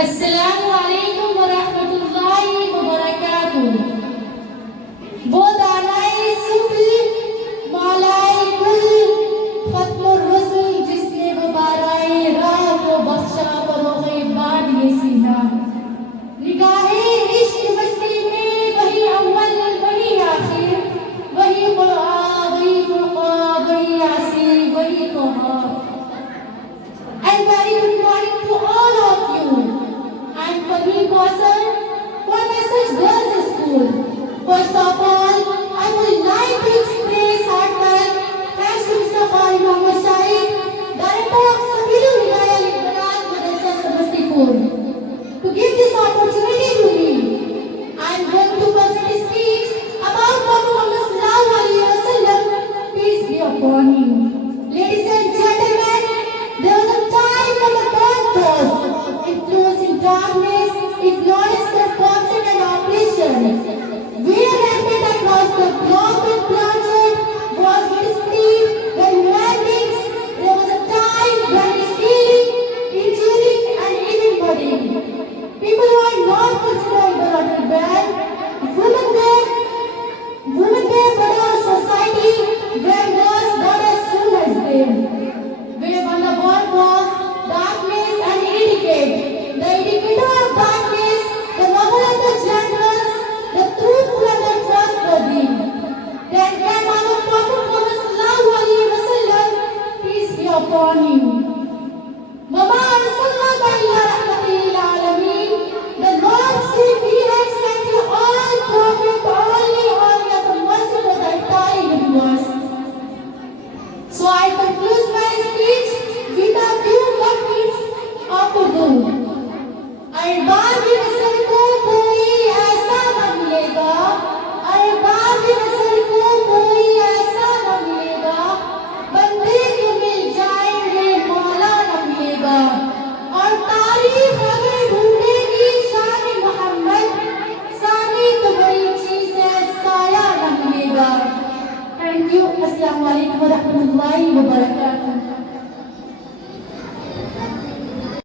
अस्सलामु अलैकुम व रहमतुल्लाहि व बरकातुहू। वो दानाए सुफी मौलाए कुल खत्मुर रसूल जिसने वो बाराए राह को बख्शा फरोग़े बाद ये सीना। निगाहे इश्क मस्ती में वही अव्वल वही आखिर, वही कुरान वही फुरक़ान वही यासीन वही तोहा। And very good morning to all of you. I'm Parveen Kausar for Message Girls School. First of all, I would like to express heartfelt thanks to Mr. Qari Mohammad Shahid, Director of Sabilul Hidayah Al-Banat Madrasa Samastipur, to give this opportunity to me. I'm going to present a speech about Prophet Muhammad Sallallahu Alaihi Wasallam, peace be upon him. Ladies and gentlemen, there was a time when the God was enclosed in darkness, ignorance, corruption and oppression. Where rampant across the globe and planet was displayed when man beings, there was a time when stealing, injuring and even murdering. People were not considered the bad. Women were part of society where was not as soon as them. Where when the world was darkness and etiquette, the indicator of darkness, the noble and the generous, the truthful and the trustworthy. Then came our Prophet Muhammad Sallallahu Alaihi Wasallam, peace be upon him. Wama arsalnaka illa rahmatan lil alamin. The Lord said, we have sent you all prophets only as a mercy to the entire universe. So I conclude my speech with a few words of Urdu. Arbab की नस्ल को कोई ऐसा न मिलेगा, अरबाब की नस्ल को कोई ऐसा न मिलेगा, बंदे जो मिल जाएंगे मौला न मिलेगा, और तारीफ अगर ढूंढेगी शान मोहम्मद, सानी तो बड़ी चीज है साया न मिलेगा। Thank you. अस्सलाम वालेकुम व रहमतुल्लाहि व बरकातुहू।